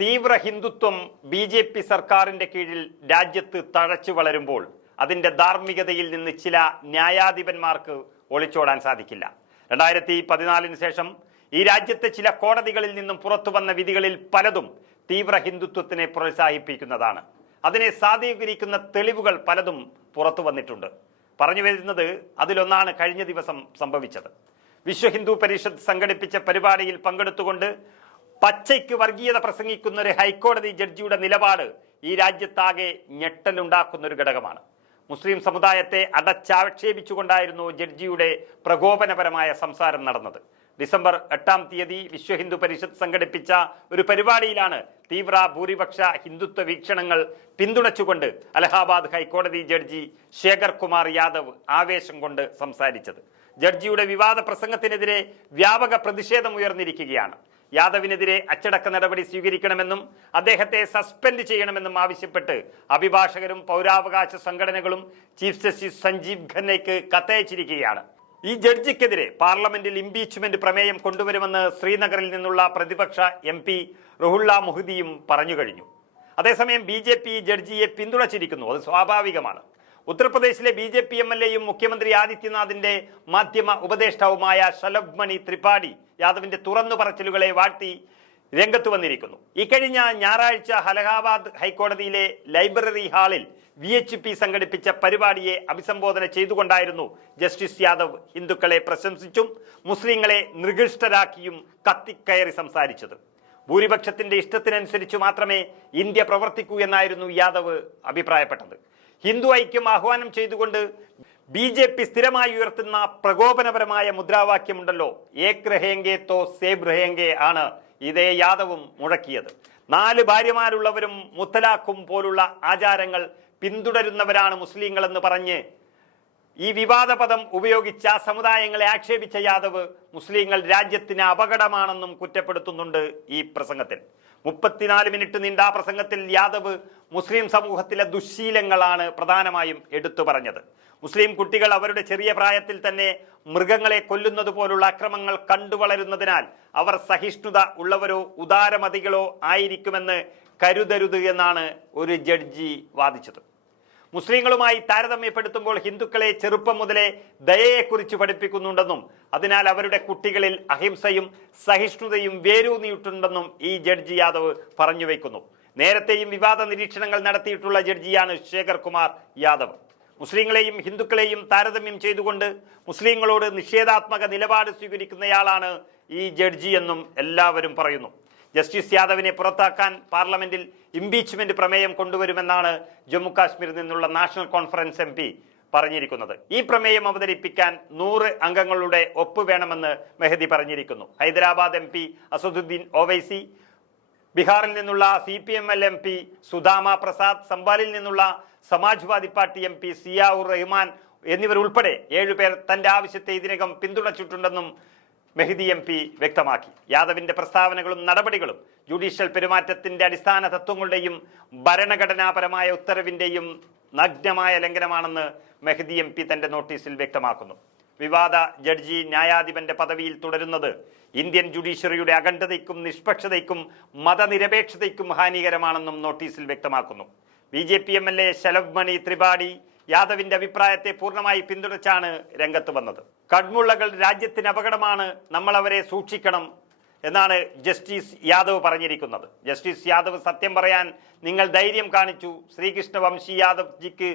തീവ്ര ഹിന്ദുത്വം ബി.ജെ.പി. സർക്കാരിന്റെ കീഴിൽ രാജ്യത്ത് തഴച്ചു വളരുമ്പോൾ അതിന്റെ ധാർമ്മികതയിൽ നിന്ന് ചില ന്യായാധിപന്മാർക്ക് ഒളിച്ചോടാൻ സാധിക്കില്ല. 2014 ശേഷം ഈ രാജ്യത്തെ ചില കോടതികളിൽ നിന്നും പുറത്തു വന്ന വിധികളിൽ പലതും തീവ്ര ഹിന്ദുത്വത്തിനെ പ്രോത്സാഹിപ്പിക്കുന്നതാണ്. അതിനെ സാധൂകരിക്കുന്ന തെളിവുകൾ പലതും പുറത്തു വന്നിട്ടുണ്ട്. പറഞ്ഞു വരുന്നത് അതിലൊന്നാണ് കഴിഞ്ഞ ദിവസം സംഭവിച്ചത്. വിശ്വ ഹിന്ദു പരിഷത്ത് സംഘടിപ്പിച്ച പരിപാടിയിൽ പങ്കെടുത്തുകൊണ്ട് പച്ചയ്ക്ക് വർഗീയത പ്രസംഗിക്കുന്ന ഒരു ഹൈക്കോടതി ജഡ്ജിയുടെ നിലപാട് ഈ രാജ്യത്താകെ ഞെട്ടലുണ്ടാക്കുന്ന ഒരു ഘടകമാണ്. മുസ്ലിം സമുദായത്തെ അടച്ചാക്ഷേപിച്ചുകൊണ്ടായിരുന്നു ജഡ്ജിയുടെ പ്രകോപനപരമായ സംസാരം നടന്നത്. ഡിസംബർ 8-ാം തീയതി വിശ്വ ഹിന്ദു പരിഷത്ത് സംഘടിപ്പിച്ച ഒരു പരിപാടിയിലാണ് തീവ്ര ഭൂരിപക്ഷ ഹിന്ദുത്വ വീക്ഷണങ്ങൾ പിന്തുണച്ചുകൊണ്ട് അലഹാബാദ് ഹൈക്കോടതി ജഡ്ജി ശേഖർ കുമാർ യാദവ് ആവേശം കൊണ്ട് സംസാരിച്ചത്. ജഡ്ജിയുടെ വിവാദ പ്രസംഗത്തിനെതിരെ വ്യാപക പ്രതിഷേധം ഉയർന്നിരിക്കുകയാണ്. യാദവിനെതിരെ അച്ചടക്ക നടപടി സ്വീകരിക്കണമെന്നും അദ്ദേഹത്തെ സസ്പെൻഡ് ചെയ്യണമെന്നും ആവശ്യപ്പെട്ട് അഭിഭാഷകരും പൗരാവകാശ സംഘടനകളും ചീഫ് ജസ്റ്റിസ് സഞ്ജീവ് ഖന്നയ്ക്ക് കത്തയച്ചിരിക്കുകയാണ്. ഈ ജഡ്ജിക്കെതിരെ പാർലമെന്റിൽ ഇംപീച്ച്മെന്റ് പ്രമേയം കൊണ്ടുവരുമെന്ന് ശ്രീനഗറിൽ നിന്നുള്ള പ്രതിപക്ഷ MP റുഹുള്ള മുഹ്ദിയും പറഞ്ഞു കഴിഞ്ഞു. അതേസമയം ബി.ജെ.പി. ജഡ്ജിയെ പിന്തുണച്ചിരിക്കുന്നു. അത് സ്വാഭാവികമാണ്. ഉത്തർപ്രദേശിലെ ബി.ജെ.പി. MLA-യും മുഖ്യമന്ത്രി ആദിത്യനാഥിന്റെ മാധ്യമ ഉപദേഷ്ടാവുമായ ശലഭ് ത്രിപാഠി യാദവിന്റെ തുറന്നു പറച്ചിലുകളെ വാഴ്ത്തി രംഗത്ത് വന്നിരിക്കുന്നു. ഇക്കഴിഞ്ഞ ഞായറാഴ്ച അലഹാബാദ് ഹൈക്കോടതിയിലെ ലൈബ്രറി ഹാളിൽ VHP സംഘടിപ്പിച്ച പരിപാടിയെ അഭിസംബോധന ചെയ്തുകൊണ്ടായിരുന്നു ജസ്റ്റിസ് യാദവ് ഹിന്ദുക്കളെ പ്രശംസിച്ചും മുസ്ലിങ്ങളെ നികൃഷ്ടരാക്കിയും കത്തിക്കയറി സംസാരിച്ചത്. ഭൂരിപക്ഷത്തിന്റെ ഇഷ്ടത്തിനനുസരിച്ച് മാത്രമേ ഇന്ത്യ പ്രവർത്തിക്കൂ എന്നായിരുന്നു യാദവ് അഭിപ്രായപ്പെട്ടത്. ഹിന്ദു ഐക്യം ആഹ്വാനം ചെയ്തുകൊണ്ട് ബി.ജെ.പി. സ്ഥിരമായി ഉയർത്തുന്ന പ്രകോപനപരമായ മുദ്രാവാക്യമുണ്ടല്ലോ, ഏക് രഹേംഗെ തോ സേബ് രഹേംഗെ ആണ് ഇതേ യാദവും മുഴക്കിയത്. 4 ഭാര്യമാരുള്ളവരും മുത്തലാഖും പോലുള്ള ആചാരങ്ങൾ പിന്തുടരുന്നവരാണ് മുസ്ലിങ്ങളെന്ന് പറഞ്ഞ് ഈ വിവാദ പദം ഉപയോഗിച്ച സമുദായങ്ങളെ ആക്ഷേപിച്ച യാദവ് മുസ്ലിങ്ങൾ രാജ്യത്തിന് അപകടമാണെന്നും കുറ്റപ്പെടുത്തുന്നുണ്ട് ഈ പ്രസംഗത്തിൽ. 34 മിനിറ്റ് നീണ്ട പ്രസംഗത്തിൽ യാദവ് മുസ്ലിം സമൂഹത്തിലെ ദുശ്ശീലങ്ങളാണ് പ്രധാനമായും എടുത്തു പറഞ്ഞത്. മുസ്ലിം കുട്ടികൾ അവരുടെ ചെറിയ പ്രായത്തിൽ തന്നെ മൃഗങ്ങളെ കൊല്ലുന്നത് പോലുള്ള അക്രമങ്ങൾ കണ്ടുവളരുന്നതിനാൽ അവർ സഹിഷ്ണുത ഉള്ളവരോ ഉദാരമതികളോ ആയിരിക്കുമെന്ന് കരുതരുത് എന്നാണ് ഒരു ജഡ്ജി വാദിച്ചത്. മുസ്ലിങ്ങളുമായി താരതമ്യപ്പെടുത്തുമ്പോൾ ഹിന്ദുക്കളെ ചെറുപ്പം മുതലേ ദയയെക്കുറിച്ച് പഠിപ്പിക്കുന്നുണ്ടെന്നും അതിനാൽ അവരുടെ കുട്ടികളിൽ അഹിംസയും സഹിഷ്ണുതയും വേരൂന്നിയിട്ടുണ്ടെന്നും ഈ ജഡ്ജി യാദവ് പറഞ്ഞു വയ്ക്കുന്നു. നേരത്തെയും വിവാദ നിരീക്ഷണങ്ങൾ നടത്തിയിട്ടുള്ള ജഡ്ജിയാണ് ശേഖർ കുമാർ യാദവ്. മുസ്ലിങ്ങളെയും ഹിന്ദുക്കളെയും താരതമ്യം ചെയ്തുകൊണ്ട് മുസ്ലിങ്ങളോട് നിഷേധാത്മക നിലപാട് സ്വീകരിക്കുന്നയാളാണ് ഈ ജഡ്ജി എന്നും എല്ലാവരും പറയുന്നു. ജസ്റ്റിസ് യാദവിനെ പുറത്താക്കാൻ പാർലമെന്റിൽ ഇംപീച്ച്മെന്റ് പ്രമേയം കൊണ്ടുവരുമെന്നാണ് ജമ്മു കാശ്മീരിൽ നിന്നുള്ള നാഷണൽ കോൺഫറൻസ് MP പറഞ്ഞിരിക്കുന്നത്. ഈ പ്രമേയം അവതരിപ്പിക്കാൻ 100 അംഗങ്ങളുടെ ഒപ്പ് വേണമെന്ന് മെഹദി പറഞ്ഞിരിക്കുന്നു. ഹൈദരാബാദ് MP അസദുദ്ദീൻ ഒവൈസി, ബീഹാറിൽ നിന്നുള്ള CPML MP സുദാമ പ്രസാദ്, സംബാലിൽ നിന്നുള്ള സമാജ്വാദി പാർട്ടി MP സിയാഉർ റഹ്മാൻ എന്നിവരുൾപ്പെടെ 7 പേർ തന്റെ ആവശ്യത്തെ ഇതിനകം പിന്തുണച്ചിട്ടുണ്ടെന്നും മെഹദി MP വ്യക്തമാക്കി. യാദവിന്റെ പ്രസ്താവനകളും നടപടികളും ജുഡീഷ്യൽ പെരുമാറ്റത്തിന്റെ അടിസ്ഥാന തത്വങ്ങളുടെയും ഭരണഘടനാപരമായ ഉത്തരവിന്റെയും നഗ്നമായ ലംഘനമാണെന്ന് മെഹദി MP തന്റെ നോട്ടീസിൽ വ്യക്തമാക്കുന്നു. വിവാദ ജഡ്ജി ന്യായാധിപന്റെ പദവിയിൽ തുടരുന്നത് ഇന്ത്യൻ ജുഡീഷ്യറിയുടെ അഖണ്ഡതയ്ക്കും നിഷ്പക്ഷതയ്ക്കും മതനിരപേക്ഷതയ്ക്കും ഹാനികരമാണെന്നും നോട്ടീസിൽ വ്യക്തമാക്കുന്നു. ബി.ജെ.പി. MLA ശലഭ് ത്രിപാഠി യാദവിന്റെ അഭിപ്രായത്തെ പൂർണ്ണമായി പിന്തുണച്ചാണ് രംഗത്ത് വന്നത്. കഡ്മുള്ളകൾ രാജ്യത്തിന് അപകടമാണ്, നമ്മൾ അവരെ സൂക്ഷിക്കണം എന്നാണ് ജസ്റ്റിസ് യാദവ് പറഞ്ഞിരിക്കുന്നത്. ജസ്റ്റിസ് യാദവ് സത്യം പറയാൻ നിങ്ങൾ ധൈര്യം കാണിച്ചു. ശ്രീകൃഷ്ണ വംശി യാദവ് ജിക്ക്